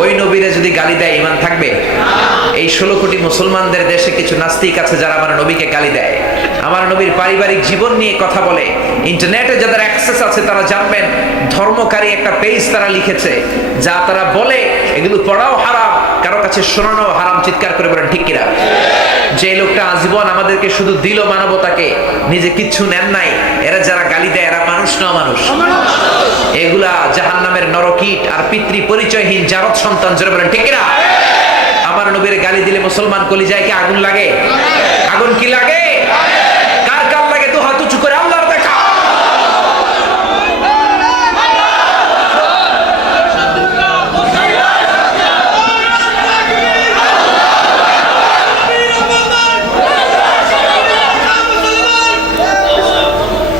ওই নবীরে যদি গালি দেয় ঈমান থাকবে? এই 16 কোটি মুসলমানদের দেশে কিছু নাস্তিক আছে যারা আমার নবীকে গালি দেয়, আমার নবীর পারিবারিক জীবন নিয়ে কথা বলে। ইন্টারনেটে যাদের অ্যাক্সেস আছে তারা জানবেন, ধর্মকারী একটা পেজ তারা লিখেছে, যা তারা বলে এগুলো পড়াও হারাম, কারো কাছে শোনানো হারাম। চিৎকার করে বলেন ঠিক কিনা? যে লোকটা আজীবন আমাদেরকে শুধু দিল মানবতাকে, নিজে কিচ্ছু নেন নাই, এরা যারা গালি দেয় এরা মানুষ না মানুষ? এগুলা জাহান্নামের নরকীট আর পিতৃ পরিচয়হীন জারদ সন্তান। জোরে বলেন ঠিক কিনা? আমার নবীর গালি দিলে মুসলমান কলিজায় কি আগুন লাগে? আগুন কি লাগে? কার কার লাগে? তো হাত উঁচু করে আল্লাহর দেখা।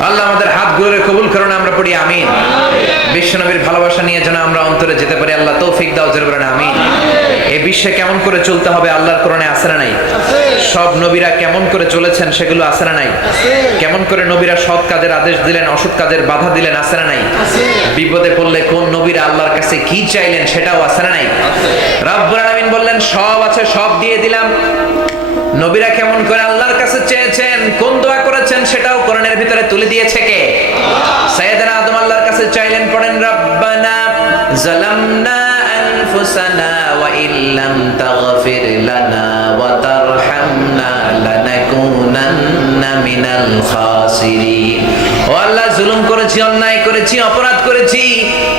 আল্লাহ আমাদের হাতগুলোরে কবুল করুন, আমরা পড়ি আমিন। বিশ্বনবীর ভালোবাসা নিয়ে যেন আমরা অন্তরে যেতে পারি, আল্লাহ তৌফিক দাও। জোরে বলেন আমিন। এই বিশ্বে কেমন করে চলতে হবে আল্লাহর কোরআনে আছে না নাই? সব নবীরা কেমন করে চলেছেন সেগুলো আছে না নাই? কেমন করে নবীরা সৎ কাজের আদেশ দিলেন, অসৎ কাজের বাধা দিলেন, আছে না নাই? বিপদে পড়লে কোন নবীরা আল্লাহর কাছে কি চাইলেন সেটাও আছে না নাই? রব্বুল আলামিন বললেন সব আছে, সব দিয়ে দিলাম। নবীরা কেমন করে আল্লাহর কাছে চেয়েছেন, কোন দোয়া করেছেন সেটাও কোরআনের ভিতরে তুলে দিয়েছে কে? সাইয়েদনা আদম আল্লাহর কাছে চাইলেন, পড়েন রব্বানা যালামনা আনফুসানা ওয়া ইল্লাম তাগফির লানা ওয়া তারহামনা লানাকুনান্না মিনাল খাসিরিন। ও আল্লাহ, জুলুম করেছি, অন্যায় করেছি, অপরাধ করেছি,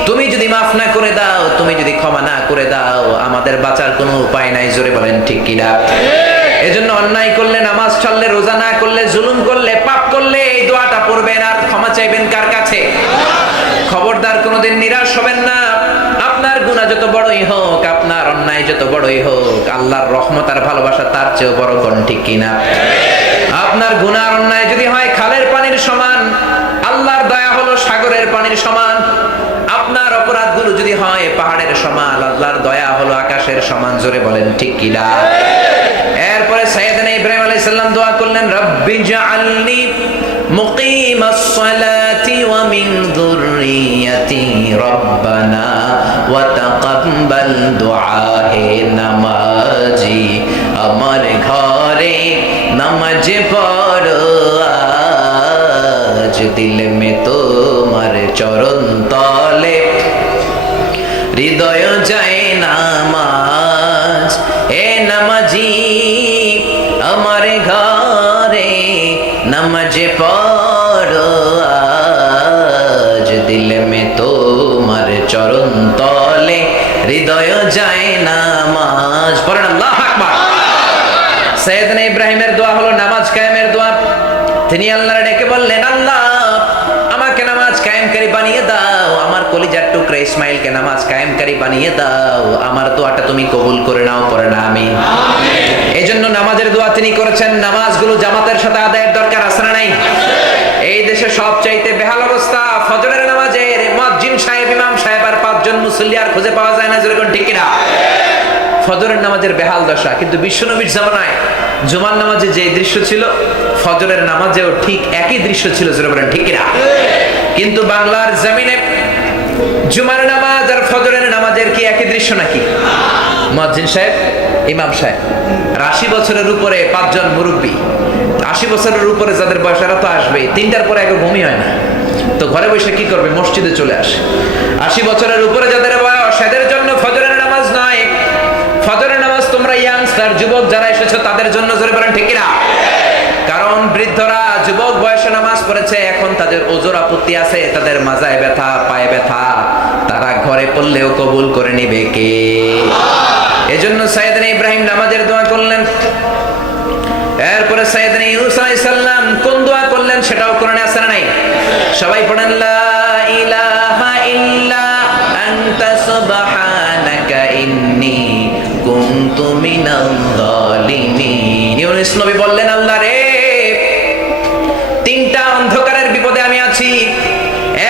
তুমি যদি মাফ না করে দাও, তুমি যদি ক্ষমা না করে দাও, আমাদের বাঁচার কোনো উপায় নাই। জোরে বলেন ঠিক কিনা? এজন্য অন্যায় করলে, নামাজ ছাড়লে, রোজা না করলে, জুলুম করলে, পাপ করলে এই দোয়াটা পড়বেন আর ক্ষমা চাইবেন কার কাছে? খবরদার কোনোদিন নিরাশ হবেন না। আপনার গুনাহ যত বড়ই হোক, আপনার অন্যায় যত বড়ই হোক, আল্লাহর রহমত আর ভালোবাসা তার চেয়েও বড়। কোন ঠিক কিনা? আপনার গুনাহ অন্যায় যদি হয় খালের পানির সমান, আল্লাহর দয়া হলো সাগরের পানির সমান। আপনার অপরাধগুলো যদি হয় পাহাড়ের সমান, আল্লাহর দয়া হলো আকাশের সমান। জোরে বলেন ঠিক কিনা? এরপরে সাইয়েদনা ইব্রাহিম আলাইহিস সালাম দোয়া করলেন, রব্বি জাআলনি মুকিমাস সালাতি ওয়া মিন যুররিয়াতি রব্বানা ওয়া তাকাব্বাল দুআ। হে নামাজি, আমার ঘরে নামাজ পড়ো আজ, দিল মে তোমার চরণ তলে হৃদয় যায় নামাজ। এ নামাজি, আমার ঘরে নামাজ পড়ো আজ, দিল মে তোমার চরণ তলে হৃদয় যায় নামাজ। পড়েন আল্লাহু আকবার। সাইয়েদনা ইব্রাহিমের দোয়া হলো নামাজ কায়েমের দোয়া। তিনি আল্লাহর ডেকে বললেন, আল্লাহ আমাকে নামাজ কায়েমকারী বানিয়ে দাও, আমার কলিজার টুকরা ইসমাইলকে নামাজ কায়েমকারী বানিয়ে দাও, আমার দোয়াটা তুমি কবুল করে নাও। পড়ে না আমিন। এইজন্য নামাজের দোয়া তিনি করেছেন। নামাজগুলো জামাতের সাথে আদায়ের দরকার আছে না নাই? এই দেশে সবচাইতে বেহাল অবস্থা ফজরের নামাজের। মুয়াজ্জিন সাহেব, ইমাম সাহেব আর 5 জন মুসল্লি আর খুঁজে পাওয়া যায় না। জোরে কোন ঠিক কিনা? ফজরের নামাজের বেহাল দশা। কিন্তু বিশ্বনবীর জামানায় জুমার নামাজে যে দৃশ্য ছিল, ফজরের নামাজেও ঠিক একই দৃশ্য ছিল। জোরে বলেন ঠিক কিনা? কিন্তু বাংলার জমিনে জুমার নামাজ আর ফজরের নামাজের কি একই দৃশ্য নাকি? মুয়াজ্জিন সাহেব, ইমাম সাহেব, 80 বছরের উপরে 5 জন মুরব্বী, 80 বছরের উপরে যাদের বয়স, এরা তো আসবে 3টার পরে আগে ঘুমই হয় না, তো ঘরে বসে কি করবে? মসজিদে চলে আসে। 80 বছরের উপরে যাদের বয়স, এদের জন্য ফজরের নামাজ নয়। ফজরের নামাজ তোমরা ইয়াংস্টার, যুবক যারা এসেছো তাদের জন্য। জোরে বলেন ঠিক কিনা? কারণ বৃদ্ধরা যুবক বয়সে নামাজ পড়েছে, এখন তাদের ওজোর আপত্তি আছে, তাদের মাজায় ব্যথা, পায়ে ব্যথা, তারা ঘরে পড়লেও কবুল করে নিবে কে? এজন্য সাইয়েদনা ইব্রাহিম নামাজের দোয়া করলেন। এরপরে সাইয়েদনা ইউনূস আলাইহিস সালাম কোন দোয়া করলেন সেটাও কোরআনে আছে না নাই? সবাই পড়েন, লা ইলাহা ইল্লা আনতা সুবহানাকা ইন্নী কুনতু মিনাল যালিমিন। ইউনূস নবী বললেন, আল্লাহ রে, 3টা অন্ধকারের বিপদে আমি আছি।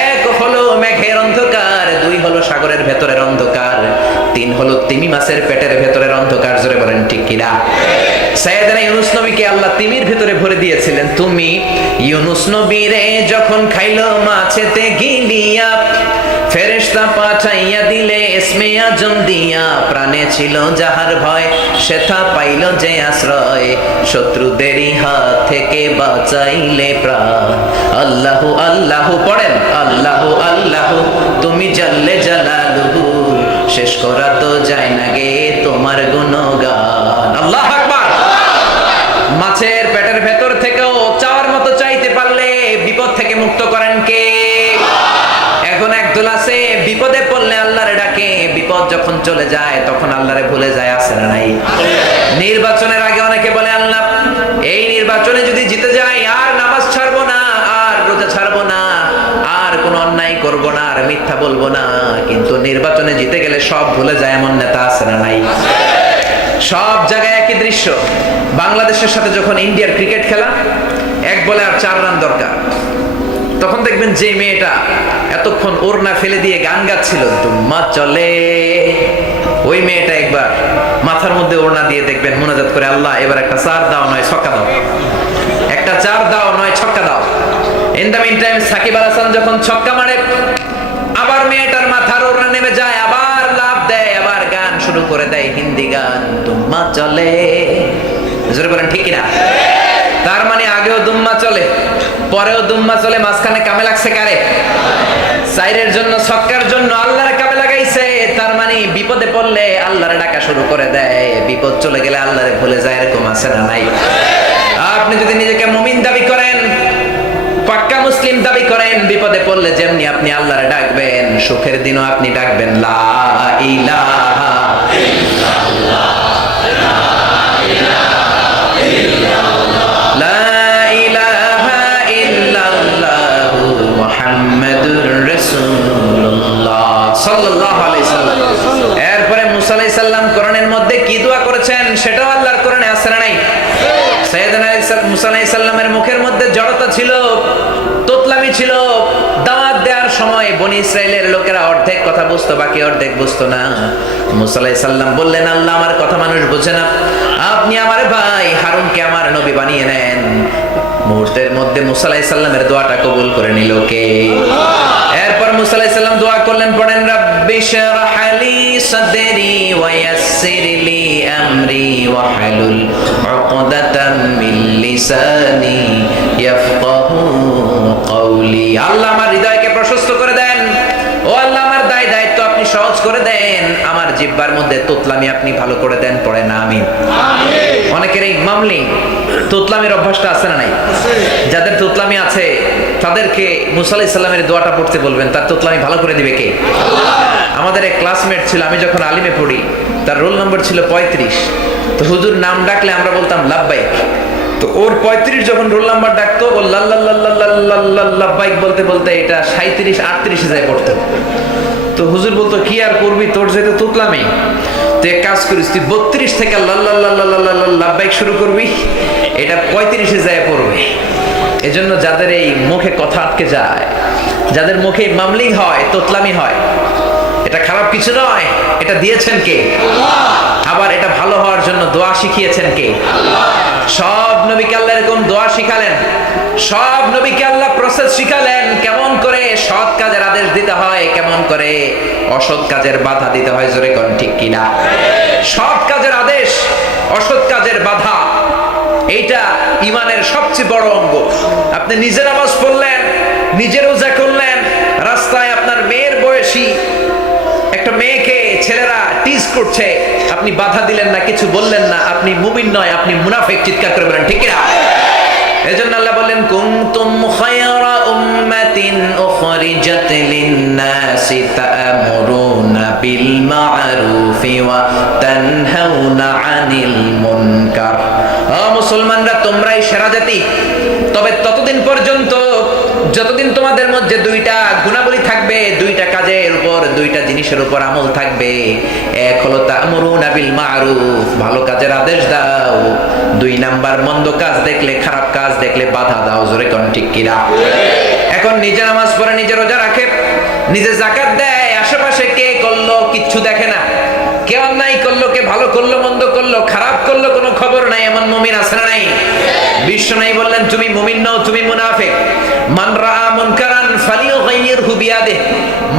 এক হলো মেঘের অন্ধকার, 2 হলো সাগরের ভেতরের অন্ধকার, 3 হলো তিমি মাছের পেটের ভেতরের অন্ধকার। জোরে বলেন ঠিক কিনা? সাইয়েদনা ইউনূস নবীকে আল্লাহ তিমির ভিতরে ভরে দিয়েছিলেন। তুমি ইউনূস নবীরে যখন খাইলো মাছেতে গিলিয়া, ফেরেশতা পাঠাইয়া দিলে ইসমে আজম দিয়া, প্রাণে ছিল যাহার ভয় সেথা পাইল যে আশ্রয়, শত্রুদেরই হাত থেকে বাঁচাইলে প্রাণ। আল্লাহু আল্লাহু পড়েন, আল্লাহু আল্লাহু তুমি জাল্লে জালালুহু, শেষ করা তো যায় না গে তোমার গুণগান। আল্লাহু আকবার। মাছের পেটের ভেতর থেকেও চাওয়ার মতো চাইতে পারলে বিপদ থেকে মুক্ত করেন কে? এখন একদল আছে বিপদে পড়লে আল্লাহরে ডাকে, বিপদ যখন চলে যায় তখন আল্লাহরে ভুলে যায়, আছে না নাই? নির্বাচনের আগে অনেকে বলে আল্লাহ এই নির্বাচনে যদি জিতে যাই আর নামাজ ছাড়বো না, আর রোজা ছাড়বো না, আর কোনো অন্যায় করবো না, আর মিথ্যা বলবো না। কিন্তু নির্বাচনে জিতে গেলে সব ভুলে যায়, এমন নেতা আছে না নাই? সব জায়গায় একই দৃশ্য। বাংলাদেশের সাথে যখন ইন্ডিয়ার ক্রিকেট খেলা, 1 বলে আর 4 রান দরকার, তখন দেখবেন যে মেয়েটা এতক্ষণ ওড়না ফেলে দিয়ে গান গাচ্ছিল দুম্মা চলে, ওই মেয়েটা একবার মাথার মধ্যে ওড়না দিয়ে দেখবেন মুনাজাত করে, আল্লাহ এবার একটা 4 দাও নয় ছক্কা দাও, একটা 4 দাও নয় ছক্কা দাও। In the mean time Shakib Al Hasan যখন ছক্কা মারে, আবার মেয়েটার মাথার ওড়না নেমে যায়, আবার লাফ দেয়, আবার গান শুরু করে দেয়, হিন্দি গান দুম্মা চলে। জোরে বলেন ঠিক কিনা? তার মানে আগেও দুম্মা চলে, পরেও দুম্মা চলে, মাঝখানে কামে লাগছে কারে? সাইরের জন্য, ছক্কার জন্য আল্লাহর কামে লাগাইছে। তার মানে বিপদে পড়লে আল্লাহরে ডাকা শুরু করে দেয়, বিপদ চলে গেলে আল্লাহরে ভুলে যায়, এরকম আছে না নাই? আপনি যদি নিজেকে মুমিন দাবি করেন, পাক্কা মুসলিম দাবি করেন, বিপদে পড়লে যেমনি আপনি আল্লাহরে ডাকবেন, সুখের দিনও আপনি ডাকবেন লা ইলাহা ইল্লাল্লাহ, এরপরে মুসা আলাইহিস সালাম কোরআনের মধ্যে কি দোয়া করেছেন সেটাও আল্লাহর কোরআনে আছে না নাই? সাইয়েদনা মুসা আলাইহিস সালামের মুখের মধ্যে জড়তা ছিল, তোতলামি ছিল। দাওয়াত দেওয়ার সময় বনি ইসরাইলের লোকেরা অর্ধেক কথা বুঝতো, বাকি অর্ধেক বুঝতো না। মুসা আলাইহিস সালাম বললেন, আল্লাহ আমার কথা মানুষ বোঝে না, আপনি আমার ভাই হারুনকে আমার নবী বানিয়ে নেন। মুহূর্তের মধ্যে মুসা আলাইহিস সালামের দোয়াটা কবুল করে নিল কে? এরপর মুসা আলাইহিস সালাম দোয়া করলেন, পড়েন রাব্বি শরহ লি সাদরি ওয়া ইয়াসসির লি আমরি ওয়াহলুল উকদাতাম মিন লিসানি ইয়াফকাহু কওলি। আল্লাহ আমার হৃদয়কে প্রশস্ত করে দেন, ও আল্লাহ আমার দায়িত্ব আপনি সহজ করে দেন, আমার জিহ্বার মধ্যে তোতলামি আপনি ভালো করে দেন। পড়েন আমিন। অনেকের এই মামলি তোতলামির অভ্যাসটা আছে না নাই? যাদের তোতলামি আছে তাদেরকে মুসা আলাইহিস সালামের দোয়াটা পড়তে বলবেন, তার তোতলামি ভালো করে দিবে কে? আমাদের এক ক্লাসমেট ছিল, আমি যখন আলিমে পড়ি, তার রোল নম্বর ছিল 35। তো হুজুর নাম ডাকলে আমরা বলতাম লাব্বাইক। তো ওর 35 যখন রোল নাম্বার ডাকতো, ও লাব্বাইক বলতে বলতে এটা 37 38 যায় পড়তো। তো হুজুর বলতো কি আর করবি, তোর যেতে তুতলামি, তুই এক কাজ করিস, তুই 32 থেকে লাব্বাইক শুরু করবি, এটা 35 যায় পড়বে। এজন্য যাদের এই মুখে কথা আটকে যায়, যাদের মুখে মামলিং হয়, তোতলামি হয়, এটা খারাপ কিছু নয়, এটা দিয়েছেন কে? আবার এটা ভালো হওয়ার জন্য দোয়া শিখিয়েছেন কে? সব নবীকে আল্লাহ এরকম দোয়া শিখালেন, সব নবীকে আল্লাহ প্রসেস শিখালেন, কেমন করে সৎ কাজের আদেশ দিতে হয়, কেমন করে অসৎ কাজের বাধা দিতে হয়। জোরে কোন ঠিক কিনা? সৎ কাজের আদেশ, অসৎ কাজের বাধা, এইটা ঈমানের সবচেয়ে বড় অঙ্গ। আপনি নিজে নামাজ পড়লেন, নিজে রোজা করলেন, রাস্তায় আপনার মেয়ের বয়সী একটা মেয়েকে ছেলেরা টিজ করছে, আপনি বাধা দিলেন না, কিছু বললেন না, আপনি মুমিন নয়, আপনি মুনাফিক। চিৎকার করে বলেন ঠিক কিনা? এজন্য আল্লাহ বলেন, কুনতুম খায়রা উম্মাতিন উখরিজাত লিন-নাসি তা'মুরুনা বিল মা'রুফি ওয়া তানহাউনা আনিল মুনকার। ও মুসলমানরা, তোমরাই সেরা জাতি, তবে ততদিন পর্যন্ত যতদিন তোমাদের মধ্যে 2টা গুণাবলী থাকবে, 2টা কাজের উপর, 2টা জিনিসের উপর আমল থাকবে। এক হলো তা'মুরুনা বিল মা'রুফ, ভালো কাজের আদেশ দাও। 2 নাম্বার, মন্দ কাজ দেখলে, খারাপ কাজ দেখলে বাধা দাও। জোরে কোন ঠিক কিনা? এখন নিজে নামাজ পড়ে, নিজে রোজা রাখে, নিজে যাকাত দেয়, আশেপাশে কে করলো কিচ্ছু দেখে না, কে অন্যায় করলো কে ভালো করলো, মন্দ করলো, খারাপ করলো, কোনো খবর নাই, এমন মুমিন আছে না নাই? বিশ্বনবী বললেন তুমি মুমিন নও, তুমি মুনাফিক। মান রাআ মুনকারান ফালিয়ুগাইয়িরহু বিয়াদিহি।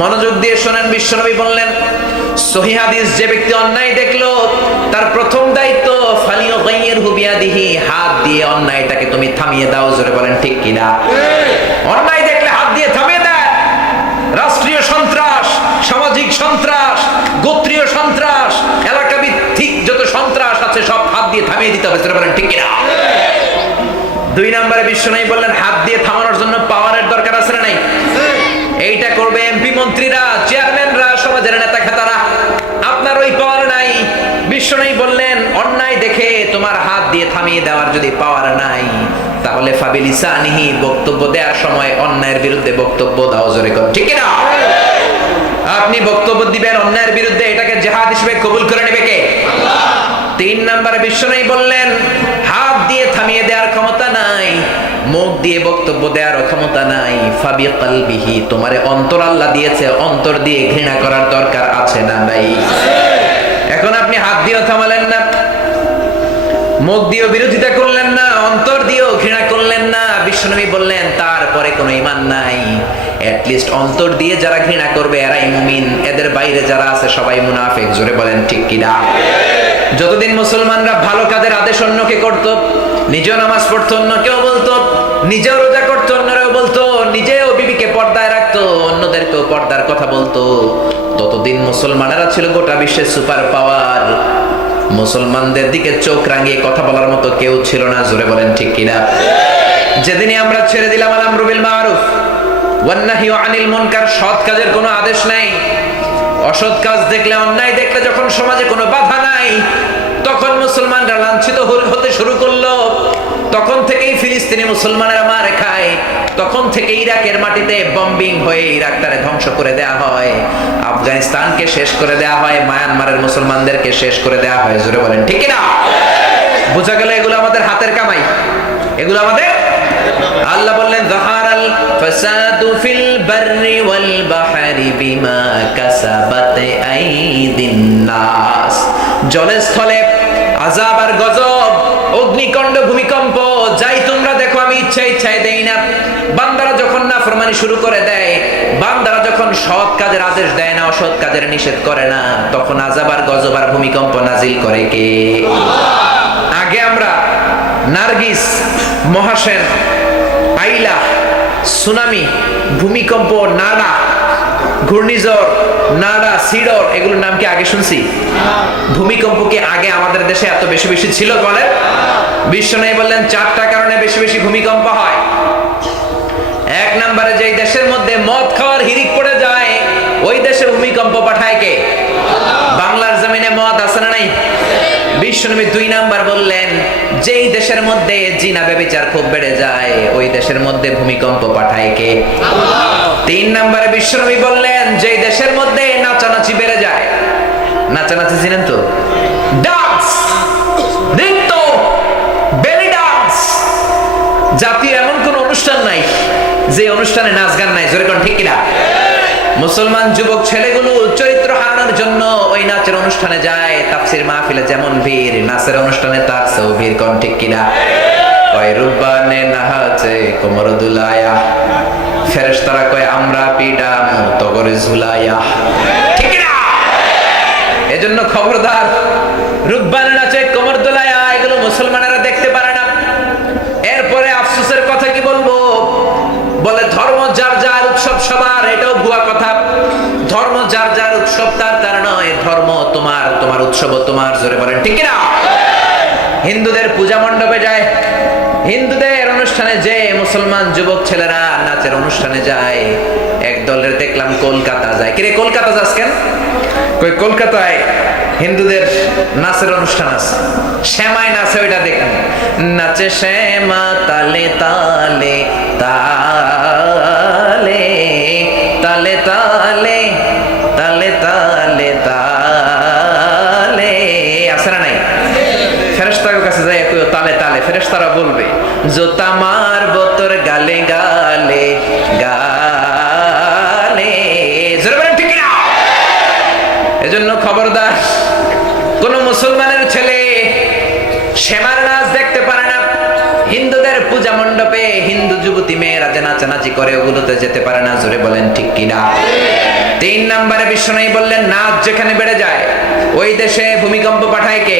মনোযোগ দিয়ে শুনেন, বিশ্বনবী বললেন সহিহ হাদিস, যে ব্যক্তি অন্যায় দেখলো তার প্রথম দায়িত্ব ফালিয়ুগাইয়িরহু বিয়াদিহি, হাত দিয়ে অন্যায়টাকে তুমি থামিয়ে দাও। জোরে বলেন ঠিক কিনা? অন্যায় দেখলে হাত দিয়ে থামিয়ে দেয়। রাষ্ট্রীয় সন্ত্রাস, সামাজিক সন্ত্রাস, গোত্রীয় সন্ত্রাস, এলাকা ভিত্তিক যত সন্ত্রাস আছে সব হাত দিয়ে থামিয়ে দিতে হবে। জোরে বলেন ঠিক কিনা? দুই নম্বরে বিশ্বনবী বললেন হাত দিয়ে থামানোর জন্য পাওয়ারের দরকার আছে না নাই? এইটা করবে এমপি, মন্ত্রীরা, চেয়ারম্যানরা, সমাজের নেতা খেতারা। আপনার ওই পাওয়ার নাই। বিশ্বনবী বললেন অন্যায় দেখে তোমার হাত দিয়ে থামিয়ে দেওয়ার যদি পাওয়ার নাই, তাহলে ফাবিলিসানিহি, বক্তব্য দেওয়ার সময় অন্যায়ের বিরুদ্ধে বক্তব্য দাও। জোরে কর ঠিক না? আপনি বক্তব্য দিবেন অন্যায়ের বিরুদ্ধে, এটাকে জিহাদ হিসেবে কবুল করে নেবে কে? আল্লাহ। তিন নম্বরে বিশ্বনবী বললেন হাত দিয়ে থামিয়ে দেওয়ার ক্ষমতা নাই, মুখ দিয়ে বক্তব্য দেওয়ার ক্ষমতা নাই, ফাবিকালবিহি, তোমারে অন্তর আল্লাহ দিয়েছে, অন্তর দিয়ে ঘৃণা করার দরকার আছে না নাই? এখন আপনি হাত দিয়েও থামালেন না, মুখ দিয়েও বিরোধিতা করলেন না, অন্তর দিয়েও ঘৃণা করলেন না। বিশ্বনবী বললেন তারপরে কোনো ঈমান নাই। অ্যাটলিস্ট অন্তর দিয়ে যারা ঘৃণা করবে এরাই মুমিন, এদের বাইরে যারা আছে সবাই মুনাফিক। জোরে বলেন ঠিক কিনা? যতদিন মুসলমানরা ভালো কাজের আদেশ অন্যকে করত, নিজেও নামাজ পড়তো, অন্যকেও বলতো, নিজেও রোজা করতো, অন্যরাও বলতো, নিজেও বিবিকে পর্দায় রাখতো, অন্যদেরকেও পর্দার কথা বলতো, ততদিন মুসলমানেরা ছিল গোটা বিশ্বের সুপার পাওয়ার। মুসলমানদের দিকে চোখ রাঙিয়ে কথা বলার মতো কেউ ছিল না। জোরে বলেন ঠিক কিনা? যেদিনই আমরা ছেড়ে দিলাম আল আমরু বিল মারুফ ওয়ান নাহয়ু আনিল মুনকার, সৎ কাজের কোনো আদেশ নাই, অসৎ কাজ দেখলে, অন্যায় দেখলে যখন সমাজে কোনো বাধা নাই, তখন মুসলমানরা লাঞ্ছিত হতে শুরু করলো। তখন থেকেই ফিলিস্তিনি মুসলমানেরা মার খায়, তখন থেকে ইরাকের মাটিতে বম্বিং হয়ে ইরাকটারে ধ্বংস করে দেয়া হয়, আফগানিস্তানকে শেষ করে দেয়া হয়, মায়ানমারের মুসলমানদেরকে শেষ করে দেয়া হয়। জোরে বলেন ঠিক না? বোঝা গেল এগুলো আমাদের হাতের কামাই, এগুলো আমাদের। আল্লাহ বললেন যাহারাল ফাসাদু ফিল বাররি ওয়াল বাহরি বিমা কাসাবাত আইদিন নাস, জলে স্থলে আযাব আর গজব, অগ্নিকাণ্ড, ভূমিকম্প, যাই তোমরা দেখো আমি ইচ্ছায় দেই না। বান্দারা যখন নাফরমানি শুরু করে দেয়, বান্দারা যখন সৎ কাজের আদেশ দেয় না, অসৎ কাজের নিষেধ করে না, তখন আযাব আর গজব আর ভূমিকম্প নাজিল করে কে? আল্লাহ। আগে আমরা নার্গিস, মহাসেন, আইলা, সুনামি, ভূমিকম্প, নাড়া, ঘূর্ণিঝড়, নাড়া, সিডর, এগুলোর নাম কি আগে শুনছি? ভূমিকম্প কি আগে আমাদের দেশে এত বেশি বেশি ছিল? বলে বিশ্বনবী বললেন চারটা কারণে বেশি বেশি ভূমিকম্প হয়। এক নম্বরে, যেই দেশের মধ্যে মদ খাওয়ার হিরিক পড়ে যায়, ওই দেশে ভূমিকম্প পাঠায় কে? বাংলার জমিনে মদ আছে না নাই? বিশ্বনবী দুই নাম্বার বললেন যেই দেশের মধ্যে জিনা ব্যভিচার খুব বেড়ে যায়, ওই দেশের মধ্যে ভূমিকম্প পাঠায় কে? আল্লাহ। তিন নাম্বারে বিশ্বনবী বললেন যেই দেশের মধ্যে নাচানাচি বেড়ে যায়, নাচানাচি চিনেন তো? ডান্স, নৃত্য, বেলি ডান্স, জাতীয় এমন কোন অনুষ্ঠান নাই যে অনুষ্ঠানে নাচ গান নাই। জোরে কোন ঠিক কিনা? মুসলমান যুবক ছেলেগুলো চরিত্র হারানোর জন্য ওই নাচের অনুষ্ঠানে যায়। তাফসীর মাহফিলে যেমন ভিড়, নাচের অনুষ্ঠানে তার চেয়েও ভিড়। কোন ঠিক কিনা? কয় রুব্বানে নাচে কোমর দুলায়া, ফেরেশতারা কয় আমরা পিডামু তগরে ঝুলায়া। ঠিক কিনা? এজন্য খবরদার, রুব্বানে নাচে কোমর দুলায়া এগুলো মুসলমানেরা দেখতে পারে না। এরপরে আফসোসের কথা কি বলবো, বলে ধর্ম যার যার, উৎসব সবার, এটাও ভুয়া কথা। ধর্ম যার যার, উৎসব তার নয়। ধর্ম তোমার, তোমার উৎসব তোমার। জোরে বলেন ঠিক কিনা? হিন্দুদের পূজা মণ্ডপে যায়, হিন্দুদের অনুষ্ঠানে যে মুসলমান যুবক ছেলেরা নাচের অনুষ্ঠানে যায়। এক দলের দেখলাম কলকাতা যায়। কিরে কলকাতা যাস কেন? কই কলকাতায় হিন্দুদের নাচের অনুষ্ঠান আছে, শ্যামায় নাচে, ওইটা দেখুন। নাচে শ্যামা তালে তালে তালে তালে তালে তালে তালে তালে, আছে না নাই? ফেরেশতার কাছে যায় তালে তালে, ফেরেশতারা বলবে জোতা মারবো তোর গালে গালে গালে। জোরে বলেন ঠিক না? এজন্য খবরদার, কোন মুসলমানের ছেলে শ্যামার নাচ দেখতে পারে না, হিন্দুদের পূজা মণ্ডপে হিন্দু যুবতী মেয়েরা যে নাচানাচি করে ওগুলোতে যেতে পারে না। জোরে বলেন ঠিক কিনা? 3 নম্বরে বিশ্বনবী বললেন নাচ যেখানে বেড়ে যায় ওই দেশে ভূমিকম্প পাঠায় কে?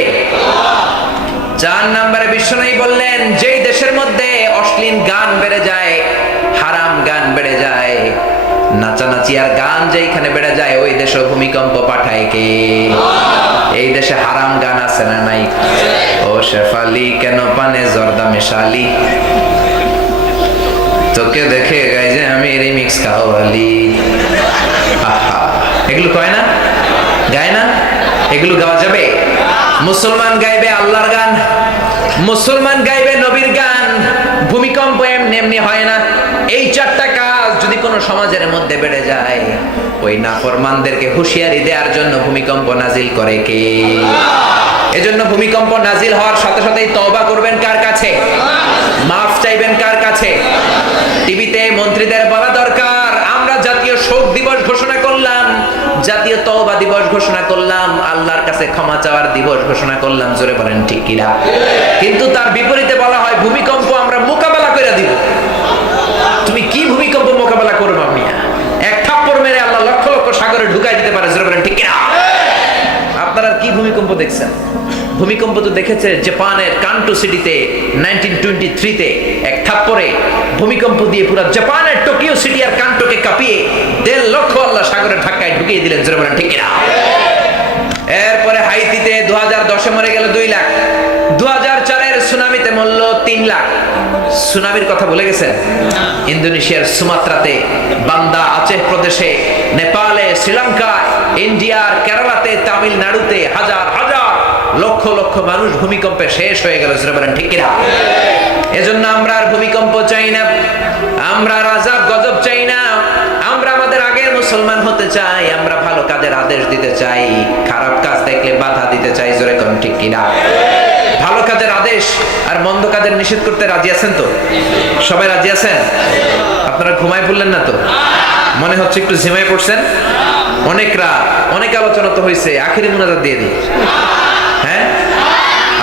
4 নম্বরে বিশ্বনবী বললেন যেই দেশের মধ্যে অশ্লীল গান বেড়ে যায়, হারাম গান বেড়ে যায়, নাচানাচি আর গান যেখানে বেড়ে যায় ওই দেশে ভূমিকম্প পাঠায় কে? এই দেশে হারাম গান আছে না নাই? ও শেফালি কেন পানে জর্দা মেশালি, তোকে দেখে গাই যে আমি রিমিক্স খাওয়ালি। এগুলো কয় না, গায় না? এগুলো গাওয়া যাবে? মুসলমান গাইবে আল্লাহর গান, মুসলমান গাইবে নবীর গান। ভূমিকম্প এমনি হয় না। এই 4টা কাজ যদি কোনো সমাজের মধ্যে বেড়ে যায় ওই নাফরমানদেরকে হুঁশিয়ারি দেওয়ার জন্য ভূমিকম্প নাজিল করে কে? এজন্য ভূমিকম্প নাজিল হওয়ার সাথে সাথেই তওবা করবেন কার কাছে? মাফ চাইবেন কার কাছে? টিভিতে মন্ত্রীদের বলা দরকার আমরা জাতীয় শোক দিবস ঘোষণা করলাম, জাতীয় তওবা দিবস ঘোষণা করলাম, আল্লাহর কাছে ক্ষমা চাওয়ার দিবস ঘোষণা করলাম। জোরে বলেন ঠিক কিনা? কিন্তু তার বিপরীতে বলা হয় ভূমিকম্প আমরা মোকাবেলা করে দিব। তুমি কি ভূমিকম্প মোকাবেলা করবে? আপনি এক থাপ্পড় মেরে আল্লাহ লক্ষ লক্ষ সাগরে ঢুকাই দিতে পারে। জোরে বলেন ঠিক কিনা? আপনারা কি ভূমিকম্প দেখছেন? ভূমিকম্প তো দেখেছে জাপানের কান্টো সিটিতে 1923-তে এক থাপ্পড়ে ভূমিকম্প দিয়ে পুরো জাপানের টোকিও সিটি আর কান্টোকে কাঁপিয়ে 1.5 লক্ষ আল্লাহ সাগরের ধাক্কায় ঢুকিয়ে দিলেন। জোরে বলেন ঠিক কিনা? এরপরে হাইতিতে 2010-এ মরে গেল 2 লাখ, 2004-এর সুনামিতে মরল 3 লাখ। সুনামির কথা ভুলে গেছেন? ইন্দোনেশিয়ার সুমাত্রাতে, বান্দা আচেহ প্রদেশে, নেপালে, শ্রীলঙ্কায়, ইন্ডিয়ার কেরালাতে, তামিলনাড়ুতে হাজার হাজার লক্ষ লক্ষ মানুষ ভূমিকম্পে শেষ হয়ে গেল। জোরে বলেন ঠিক কিনা? এজন্য আমরা আর ভূমিকম্প চাই না, আমরা আযাব গজব চাই না, আমরা আমাদের আগের মুসলমান হতে চাই, আমরা ভালো কাজের আদেশ দিতে চাই, খারাপ কাজ দেখলে বাধা দিতে চাই। জোরে কোন ঠিক কিনা? ভালো কাজের আদেশ আর মন্দ কাজের নিষেধ করতে রাজি আছেন তো? সবাই রাজি আছেন? আপনারা ঘুমায় পড়লেন না তো? মনে হচ্ছে একটু ঝিমায় পড়ছেন। অনেক রাত, অনেক আলোচনা তো হয়েছে, আখিরি মুনাজাত দিয়ে দিই। হ্যাঁ,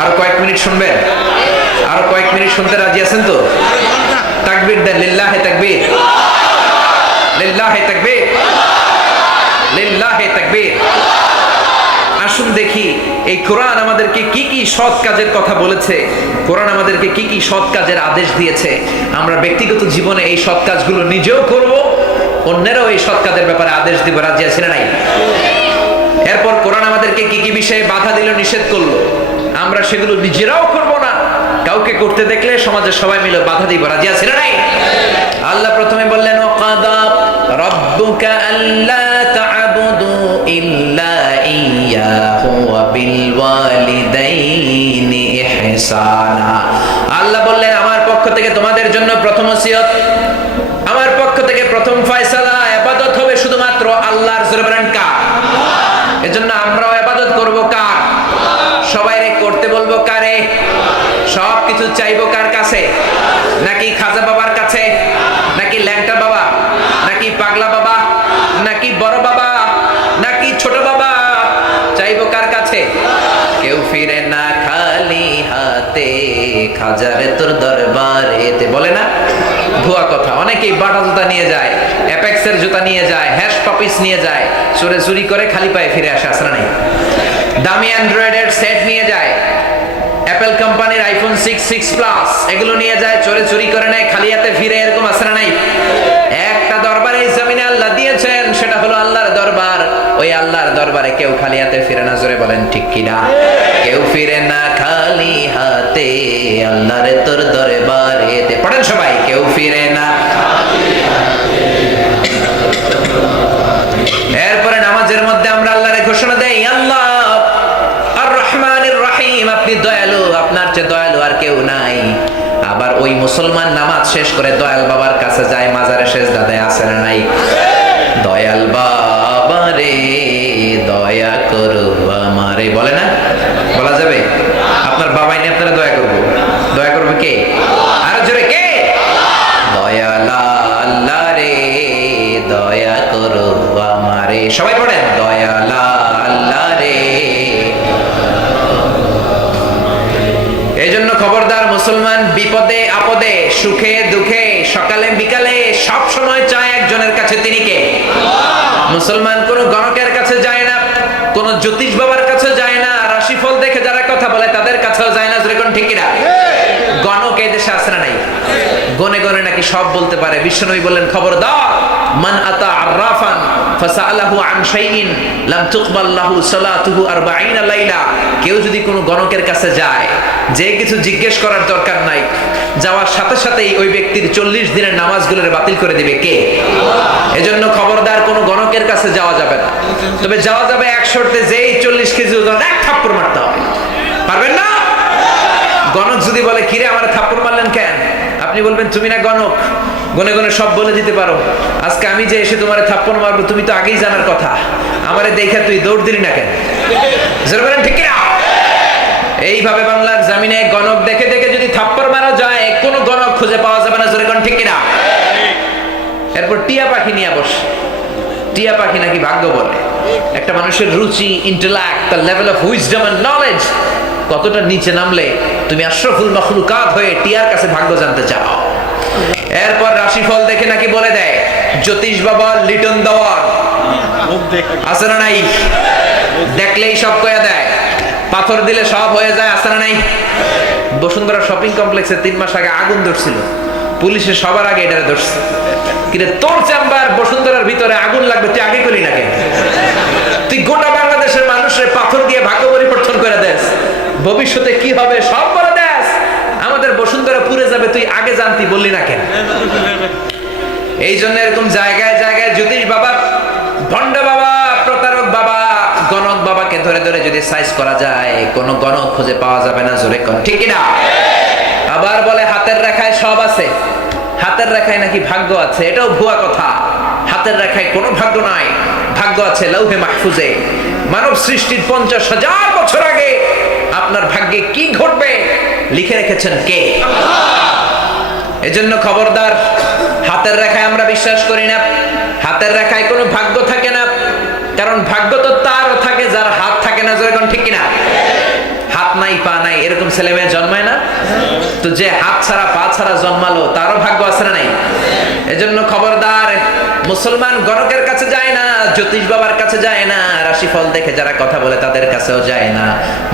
আরো কয়েক মিনিট শুনবেন? আরো কয়েক মিনিট শুনতে রাজি আছেন তো? তাকবীর দেন, লিল্লাহে তাকবীর, লিল্লাহে তাকবীর, লিল্লাহে তাকবীর। আসুন দেখি এই কোরআন আমাদেরকে কি কি সৎ কাজের কথা বলেছে, কোরআন আমাদেরকে কি কি সৎ কাজের আদেশ দিয়েছে। আমরা ব্যক্তিগত জীবনে এই সৎ কাজগুলো নিজেও করব, অন্যেরাও এই সৎ কাজের ব্যাপারে আদেশ দিব। রাজি আছি না নাই? এরপর কোরআন আমাদেরকে কি কি বিষয়ে বাধা দিল, নিষেধ করলো, আমরা সেগুলো নিজেরাও করব না, কাউকে করতে দেখলে সমাজের সবাই মিলে বাধা দিব। রাজি আছি না নাই? আল্লাহ প্রথমে বললেন ওয়াকাদা রাব্বুকা আল্লা তা'বুদু ইল্লা ইয়্যাহু ওয়া বিল ওয়ালিদাইনি ইহসানা। আল্লাহ বললেন আমার পক্ষ থেকে তোমাদের জন্য প্রথম ওসিয়ত, আমার পক্ষ থেকে প্রথম ফয়সালা, ইবাদত হবে শুধুমাত্র আল্লাহর। জোরে বলেন কার? এজন্য আমরাও ইবাদত করব কার? সবাইরে করতে বলবো কারে? সবকিছু চাইবো কার কাছে? নাকি খাজা বাবার কাছে, নাকি ল্যাংটা বাবা, নাকি পাগলা বাবা, নাকি বড় বাবা, নাকি ছোট বাবা? চাইবো কার কাছে? কেউ ফিরে না খালি হাতে, খাজারে তোর দরবারেতে, বলে না? ভুয়া কথা। অনেকেই বাটা জুতা নিয়ে যায়, অ্যাপেক্সের জুতা নিয়ে যায়, হ্যাশ টপিস নিয়ে যায়, চোরে চুরি করে খালি পায়ে ফিরে আসে। আসরা নাই? দামি অ্যান্ড্রয়েডের সেট নিয়ে যায়, অ্যাপল কোম্পানির আইফোন 6 প্লাস এগুলো নিয়ে যায়, চোরে চুরি করে নেয়, খালি হাতে ফিরে। এরকম আসরা নাই? একটা দরবার এই জমিনে আল্লাহ দিয়েছেন, সেটা হলো আল্লাহর দরবার। ওই আল্লাহর দরবারে কেউ খালি হাতে ফিরে না। জোরে বলেন ঠিক কিনা? কেউ ফিরে না খালি হাতে, আল্লাহর তোর দরবারেতে। পড়েন সবাই, কেউ ফিরে না। এরপরে নামাজের মধ্যে আমরা আল্লাহরে ঘোষণা দেই আল্লাহ আর রহমানির রহিম, আপনি দয়ালু, আপনার চেয়ে দয়ালু আর কেউ নাই। আবার ওই মুসলমান নামাজ শেষ করে দয়াল বাবার কাছে যায়, মাজারে সেজদা দেয়। আছে না নাই? দয়াল বাবা রে দয়া করো আমারে, বলে না? বলা যাবে? আপনার বাবাই নিয়ে আপনারা দয়া করবো। দয়া করবে কে? আর জোরে কে? দয়াল আল্লাহ রে দয়া করো আমারে। সবাই পড়েন, দয়াল আল্লাহ রে মুসলমান বিপদে আপদে সুখে দুঃখে সকালে বিকালে সব সময় চায় একজনের কাছে, তিনি কে? মুসলমান কোন গণকের কাছে যায় না, কোন জ্যোতিষ বাবার কাছে যায় না, রাশিফল দেখে যারা কথা বলে তাদের কাছেও যায় না। যেরকম ঠিক কিনা? গণক এই দেশে আছে না নাই? গনে গনে নাকি সব বলতে পারে। বিশ্বনবী বললেন, খবরদার, মান আতা আররাফান ফাসালাহু আন শাইইন লাম তুকবাল লাহু সালাতুহু 40 লাইলা। কেউ যদি কোনো গণকের কাছে যায়, যে কিছু জিজ্ঞেস করার দরকার নাই, যাওয়ার সাথে সাথেই ওই ব্যক্তির 40 দিনের নামাজগুলোরে বাতিল করে দিবে কে? এজন্য খবরদার, কোনো গণকের কাছে যাওয়া যাবে না। তবে যাওয়া যাবে এক শর্তে, যেই 40 কেজি ওজন এক থাপ্পড় মারতে হবে। পারবেন না? গণক যদি বলে, কিরে আমার থাপ্পড় মারলেন কেন? আপনি বলবেন, তুমি না গণক, গনে গনে সব বলে দিতে পারো। আজকে আমি যে এসে তোমার থাপ্পড় মারবো, তুমি তো আগেই জানার কথা। আমারে দেখা তুই দৌড় দিলি না কেন? ঠিক না? এইভাবে বাংলার জমিনে গণক দেখে দেখে যদি থাপ্পড় মারা যায়, কোনো গণক খুঁজে পাওয়া যাবে না। জোরে কোন ঠিক কিনা? এরপর টিয়া পাখি নিয়ে বস। টিয়া পাখি নাকি ভাগ্য বলে। একটা মানুষের রুচি, ইন্টেলেক্ট, তার level of wisdom and knowledge কতটা নিচে নামলে তুমি আশরাফুল মাখলুকাত হয়ে টিয়ার কাছে ভাগ্য জানতে চাও। এরপর রাশিফল দেখে নাকি বলে দেয়। জ্যোতিষ বাবা লিটন দেওয়ার আছে না নাই? দেখলেই সব কয়া দেয়, পাথর দিলে সব হয়ে যায়, আছে না নাই? বসুন্ধরা শপিং কমপ্লেক্সে 3 মাস আগে আগুন ধরছিল, পুলিশে সবার আগে এটারে ধরছে। কিন্তু তোর চেম্বার বসুন্ধরার ভিতরে আগুন লাগবে, তুই আগে করি না কেন? তুই গোটা বাংলাদেশের মানুষের পাথর দিয়ে ভাগ্য পরিবর্তন করে দেস, ভবিষ্যতে কি হবে সব বলে দেস। আমাদের বসুন্ধরা পুড়ে যাবে, তুই আগে জানতি, বললি না কেন? এই জন্য এরকম জায়গায় জায়গায় জ্যোতিষ বাবা, ভণ্ড বাবা, প্রতারক বাবা, গণক বাবাকে ধরে ধরে যদি সাইজ করা যায়, কোন গণক খুঁজে পাওয়া যাবে না। জোরে কোন ঠিক কিনা? আবার বলে হাতের রেখায় সব আছে, হাতের রেখায় নাকি ভাগ্য আছে। এটাও ভুয়া কথা। হাতের রেখায় কোনো ভাগ্য নাই, ভাগ্য আছে লৌহে মাহফুজে। মানব সৃষ্টির 50,000 বছর আগে আপনার ভাগ্যে কি ঘটবে লিখে রেখেছেন কে? এজন্য খবরদার, হাতের রেখায় আমরা বিশ্বাস করি না। হাতের রেখায় কোনো ভাগ্য থাকে না, কারণ ভাগ্য তো তারও থাকে যার হাত থাকে না। যেরকম ঠিক কিনা? হাত নাই পা নাই এরকম ছেলে মেয়ে জন্মায় না? তো যে হাত ছাড়া পা ছাড়া জন্মালো, তারও ভাগ্য আছে না নাই? এজন্য খবরদার, মুসলমান গণকের কাছে যায় না, জ্যোতিষ বাবার কাছে যায় না, রাশিফল দেখে যারা কথা বলে তাদের কাছেও যায় না।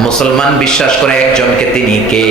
মুসলমান বিশ্বাস করে একজনকে, তিনি কে?